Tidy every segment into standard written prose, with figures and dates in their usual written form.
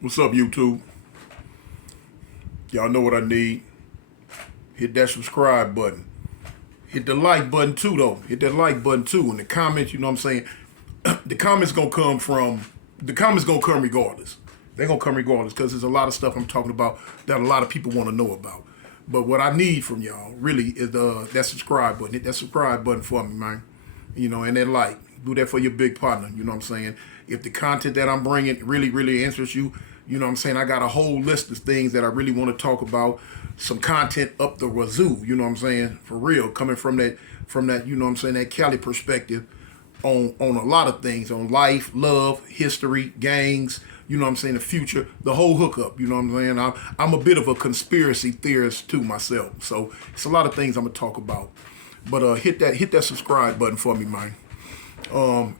What's up, YouTube? Y'all know what I need. Hit that subscribe button. Hit the like button too, though. Hit that like button too. And the comments, you know what I'm saying? The comments gonna come regardless. They're gonna come regardless because there's a lot of stuff I'm talking about that a lot of people want to know about. But what I need from y'all really is that subscribe button. Hit that subscribe button for me, man. You know, and that like. Do that for your big partner. You know what I'm saying? If the content that I'm bringing really interests you, you know what I'm saying? I got a whole list of things that I really want to talk about. Some content up the wazoo, you know what I'm saying? For real, coming from that, you know what I'm saying, that Cali perspective on a lot of things, on life, love, history, gangs, you know what I'm saying, the future, the whole hookup, you know what I'm saying? I'm a bit of a conspiracy theorist too myself. So it's a lot of things I'm gonna talk about. But hit that subscribe button for me, man.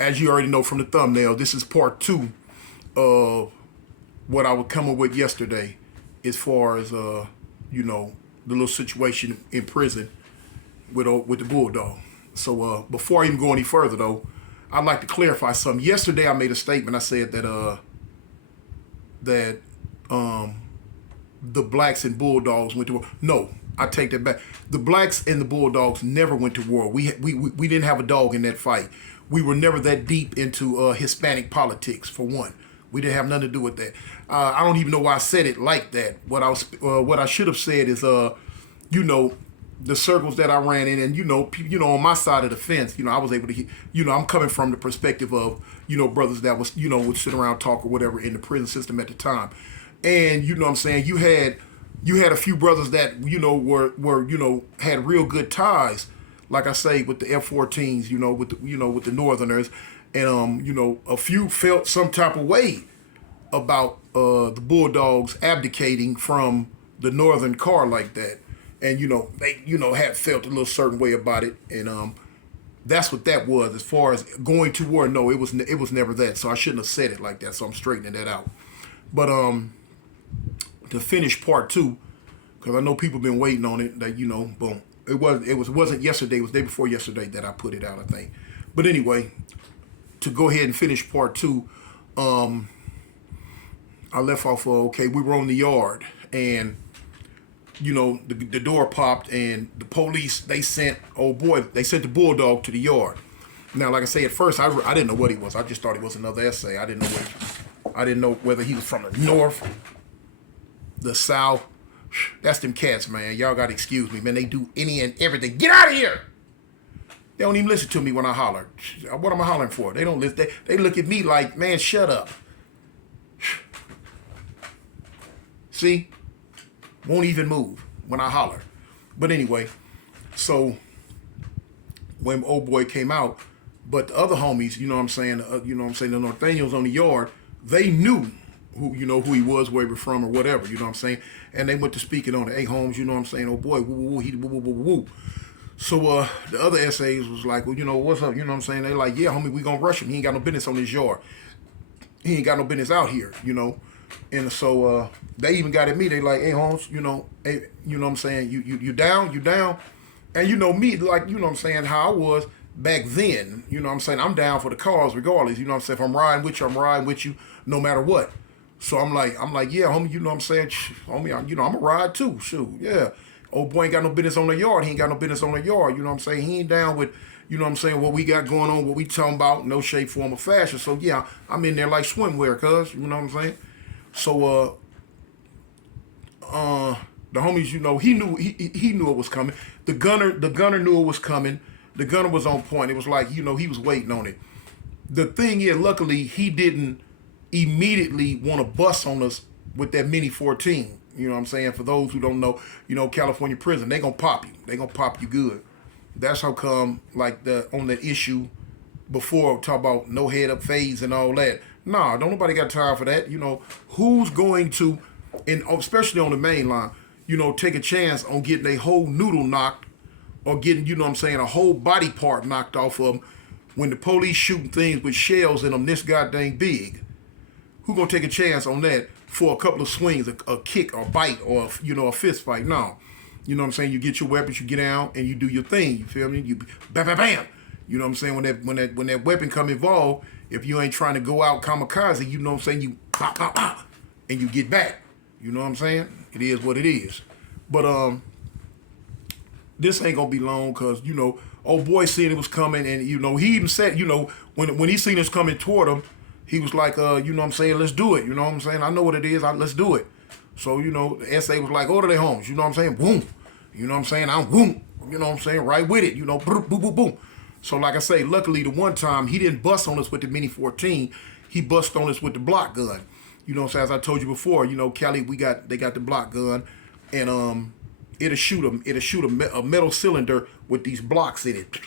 As you already know from the thumbnail, this is part 2 of what I was coming with yesterday as far as, you know, the little situation in prison with the bulldog. So before I even go any further, though, I'd like to clarify something. Yesterday I made a statement. I said that the blacks and bulldogs went to war. No, I take that back. The blacks and the bulldogs never went to war. We didn't have a dog in that fight. We were never that deep into Hispanic politics, for one. We didn't have nothing to do with that. I don't even know why I said it like that. What I should have said is, you know, the circles that I ran in, and you know, on my side of the fence, you know, I was able to, you know, I'm coming from the perspective of, you know, brothers that was, you know, would sit around talk or whatever in the prison system at the time, and you know what I'm saying, you had a few brothers that, you know, were you know, had real good ties, like I say, with the F-14s, you know, with the Northerners, and you know, a few felt some type of way about the Bulldogs abdicating from the Northern car like that, and you know, they, you know, had felt a little certain way about it, and that's what that was. As far as going to war, no, it was never that. So I shouldn't have said it like that. So I'm straightening that out. But to finish part 2, because I know people been waiting on it. That, you know, boom. It wasn't yesterday. It was the day before yesterday that I put it out, I think. But anyway, to go ahead and finish part 2, I left off. Okay, we were on the yard, and you know, the door popped, and the police, they sent the bulldog to the yard. Now, like I say, at first I didn't know what he was. I just thought he was another essay. I didn't know whether he was from the north, the south. That's them cats, man. Y'all gotta excuse me, man. They do any and everything. Get out of here! They don't even listen to me when I holler. What am I hollering for? They don't listen. They look at me like, man, shut up. See? Won't even move when I holler. But anyway, so when old boy came out, but the other homies, you know what I'm saying, the nortenos on the yard, they knew who he was, where he was from, or whatever, you know what I'm saying? And they went to speaking on it. Hey, Holmes, you know what I'm saying? Oh, boy, woo, woo, woo, he, woo, woo, woo, woo. So the other essays was like, well, you know, what's up? You know what I'm saying? They like, yeah, homie, we gonna rush him. He ain't got no business on his yard. He ain't got no business out here, you know? And so they even got at me. They like, hey, Holmes, you know, hey, you know what I'm saying? You down? You down? And you know me, like, you know what I'm saying, how I was back then. You know what I'm saying? I'm down for the cause regardless. You know what I'm saying? If I'm riding with you no matter what. So I'm like, yeah, homie, you know what I'm saying? Homie, you know, I'm a ride too. Shoot, yeah. Old boy ain't got no business on the yard. He ain't got no business on the yard. You know what I'm saying? He ain't down with, you know what I'm saying, what we got going on, what we talking about, no shape, form, or fashion. So yeah, I'm in there like swimwear, cuz, you know what I'm saying? So the homies, you know, he knew it was coming. The gunner knew it was coming. The gunner was on point. It was like, you know, he was waiting on it. The thing is, luckily, he didn't immediately want to bust on us with that mini 14. You know what I'm saying? For those who don't know, you know, California prison, they gonna pop you. They gonna pop you good. That's how come, like, on that issue before, talk about no head up phase and all that. Nah, don't nobody got time for that. You know, who's going to, and especially on the main line, you know, take a chance on getting a whole noodle knocked, or getting, you know what I'm saying, a whole body part knocked off of them when the police shooting things with shells in them this goddamn big? Who gonna take a chance on that for a couple of swings, a kick or bite, or, you know, a fist fight? No. You know what I'm saying? You get your weapons, you get out, and you do your thing. You feel me? You bam, bam, bam. You know what I'm saying? When that weapon come involved, if you ain't trying to go out kamikaze, you know what I'm saying? You pop, pop, pop, and you get back. You know what I'm saying? It is what it is. But this ain't gonna be long because, you know, old boy seen it was coming, and, you know, he even said, you know, when he seen us coming toward him, he was like, you know what I'm saying, let's do it. You know what I'm saying? I know what it is. Let's do it. So, you know, the SA was like, order their homes. You know what I'm saying? Boom. You know what I'm saying? I'm boom. You know what I'm saying? Right with it. You know, boom, boom, boom, boom. So, like I say, luckily the one time he didn't bust on us with the Mini 14. He bust on us with the block gun. You know what I'm saying? As I told you before, you know, Cali, they got the block gun, and it'll shoot a metal cylinder with these blocks in it,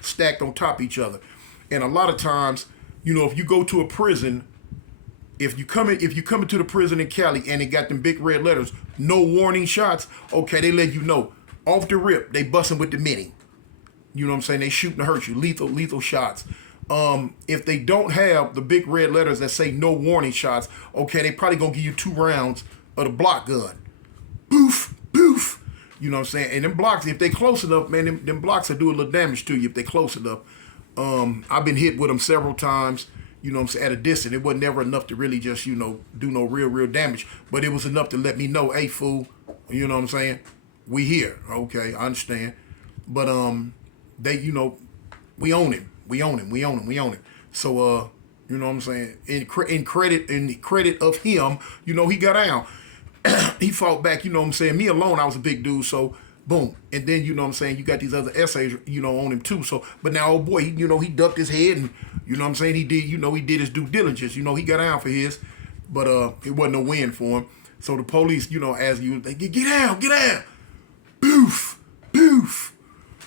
stacked on top of each other. And a lot of times, you know, if you go to a prison, if you come into the prison in Cali and it got them big red letters, no warning shots, okay, they let you know. Off the rip, they busting with the Mini. You know what I'm saying? They shooting to hurt you. Lethal shots. If they don't have the big red letters that say no warning shots, okay, they probably gonna give you 2 rounds of the block gun. Boof, boof. You know what I'm saying? And them blocks, if they close enough, man, them blocks will do a little damage to you if they close enough. I've been hit with them several times, you know what I'm saying, at a distance. It wasn't never enough to really just, you know, do no real damage. But it was enough to let me know, hey, fool, you know what I'm saying? We here. Okay, I understand. But they, you know, we own him. We own him. So you know what I'm saying? In credit of him, you know, he got down. He fought back, you know what I'm saying? Me alone, I was a big dude, so boom. And then, you know what I'm saying, you got these other essays, you know, on him too. So, but now, old boy, you know, he ducked his head, and, you know what I'm saying, he did his due diligence. You know, he got down for his, but it wasn't no win for him. So the police, you know, as you, they get down. Boof, boof.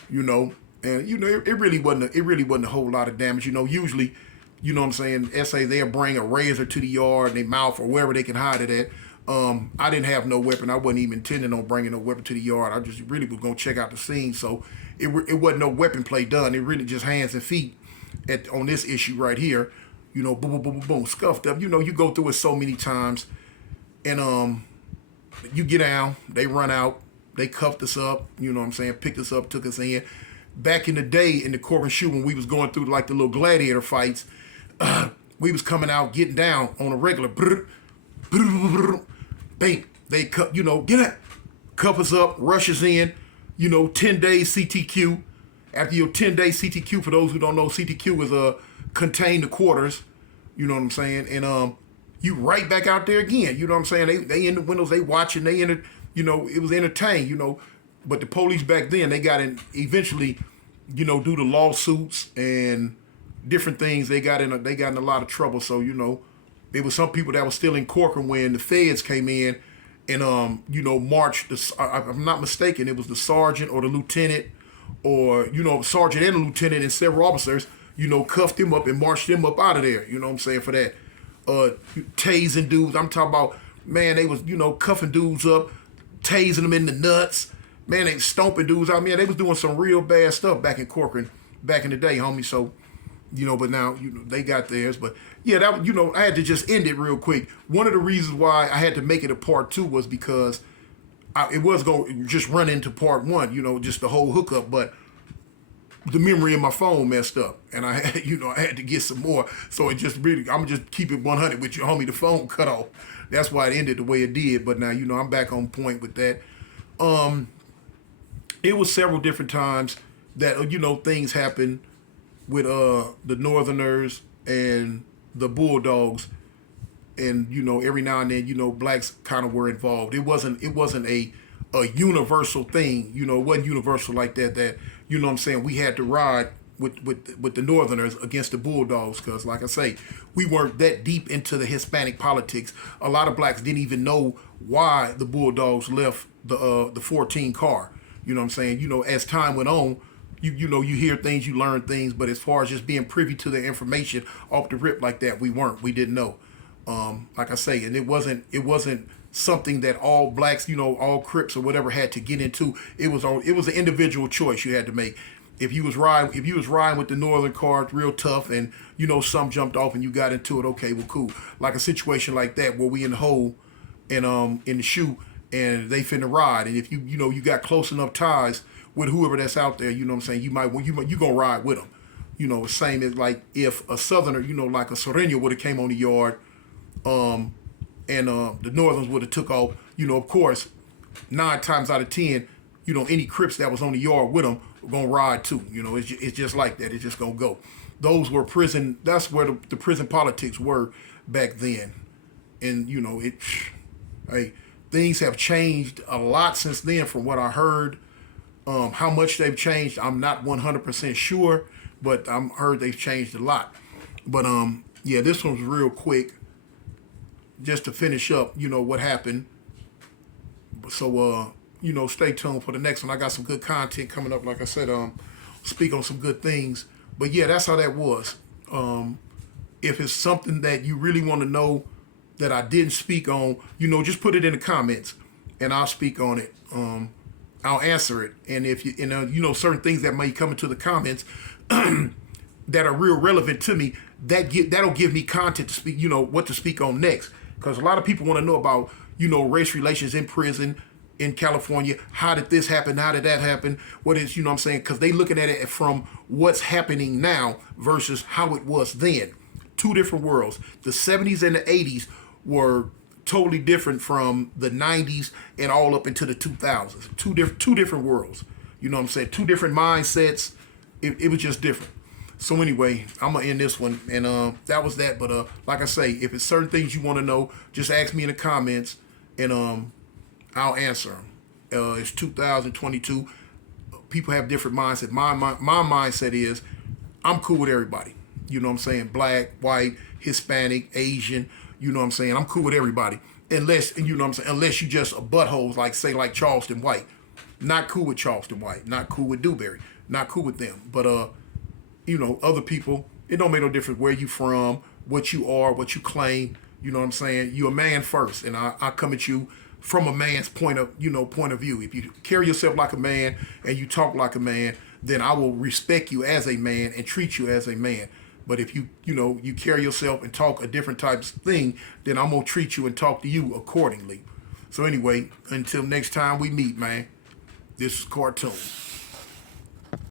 You know, and, you know, it really wasn't a whole lot of damage. You know, usually, you know what I'm saying, essays, they'll bring a razor to the yard in their mouth or wherever they can hide it at. I didn't have no weapon. I wasn't even intending on bringing no weapon to the yard. I just really was going to check out the scene. So it wasn't no weapon play done. It really just hands and feet on this issue right here. You know, boom, boom, boom, boom, boom, scuffed up. You know, you go through it so many times. And you get down. They run out. They cuffed us up. You know what I'm saying? Picked us up, took us in. Back in the day in the Corcoran shoe, when we was going through like the little gladiator fights, we was coming out, getting down on a regular. They cut, you know, get it, cuff us up, rush us in, you know, 10 days CTQ. After your 10-day CTQ, for those who don't know, CTQ is contain the quarters, you know what I'm saying, and you right back out there again, you know what I'm saying. They in the windows, they watching, they in it, you know, it was entertained, you know, but the police back then, they got in eventually, you know, due to lawsuits and different things, they got in a lot of trouble. So, you know, there was some people that were still in Corcoran when the feds came in and, you know, marched, if I'm not mistaken, it was the sergeant or the lieutenant, or, you know, sergeant and the lieutenant and several officers, you know, cuffed him up and marched him up out of there, you know what I'm saying, for that. Tasing dudes, I'm talking about, man, they was, you know, cuffing dudes up, tasing them in the nuts, man, they stomping dudes out, man, they was doing some real bad stuff back in Corcoran, back in the day, homie, so, you know, but now, you know, they got theirs, but yeah, that, you know, I had to just end it real quick. One of the reasons why I had to make it a part 2 was because it was going to just run into part 1, you know, just the whole hookup, but the memory in my phone messed up, and I had, you know, I had to get some more, so it just really, I'm just keep it 100 with you, homie, the phone cut off. That's why it ended the way it did, but now, you know, I'm back on point with that. It was several different times that, you know, things happened with the Northerners and the Bulldogs, and, you know, every now and then, you know, blacks kind of were involved. It wasn't a universal thing, you know, it wasn't universal like that, you know what I'm saying, we had to ride with the Northerners against the Bulldogs, because, like I say, we weren't that deep into the Hispanic politics. A lot of blacks didn't even know why the Bulldogs left the 14 car. You know what I'm saying? You know, as time went on, you know, you hear things, you learn things, but as far as just being privy to the information off the rip like that, we weren't. We didn't know. Like I say, and it wasn't something that all blacks, you know, all Crips or whatever had to get into. It was an individual choice you had to make. If you was riding with the Northern car, real tough, and, you know, some jumped off and you got into it, okay, well, cool. Like a situation like that where we in the hole and in the shoe and they finna ride, and if you know you got close enough ties with whoever that's out there, you know what I'm saying, you gonna ride with them. You know, same as like if a Southerner, you know, like a Sereno would have came on the yard, and the Northerners would have took off. Of course, 9 times out of 10, any Crips that was on the yard with them were gonna ride too. It's just like that. It's just gonna go. Those were prison. That's where the prison politics were back then, and hey, things have changed a lot since then, from what I heard. How much they've changed, I'm not 100% sure, but I'm heard they've changed a lot. But yeah, this one's real quick, just to finish up. What happened. So stay tuned for the next one. I got some good content coming up. Like I said, speak on some good things. But yeah, that's how that was. If it's something that you really want to know that I didn't speak on, just put it in the comments, and I'll speak on it. I'll answer it. And if certain things that may come into the comments that are real relevant to me, that'll give me content to speak. What to speak on next, because a lot of people want to know about race relations in prison in California. How did this happen? How did that happen? What is, what I'm saying? Because they looking at it from what's happening now versus how it was then. Two different worlds. The 70s and the 80s were totally different from the 90s and all up into the 2000s. Two different worlds. What I'm saying? Two different mindsets. It was just different. So anyway, I'm gonna end this one, and that was that. But like I say, if it's certain things you want to know, just ask me in the comments, and I'll answer them. It's 2022. People have different mindsets. My mindset is I'm cool with everybody. What I'm saying? Black, white, Hispanic, Asian. What I'm saying? I'm cool with everybody. Unless, what I'm saying? Unless you just a butthole, like Charleston White. Not cool with Charleston White. Not cool with Dewberry. Not cool with them. But other people, it don't make no difference where you from, what you are, what you claim. What I'm saying? You're a man first, and I come at you from a man's point of view. If you carry yourself like a man and you talk like a man, then I will respect you as a man and treat you as a man. But if you carry yourself and talk a different type of thing, then I'm gonna treat you and talk to you accordingly. So anyway, until next time we meet, man, this is Cartoon.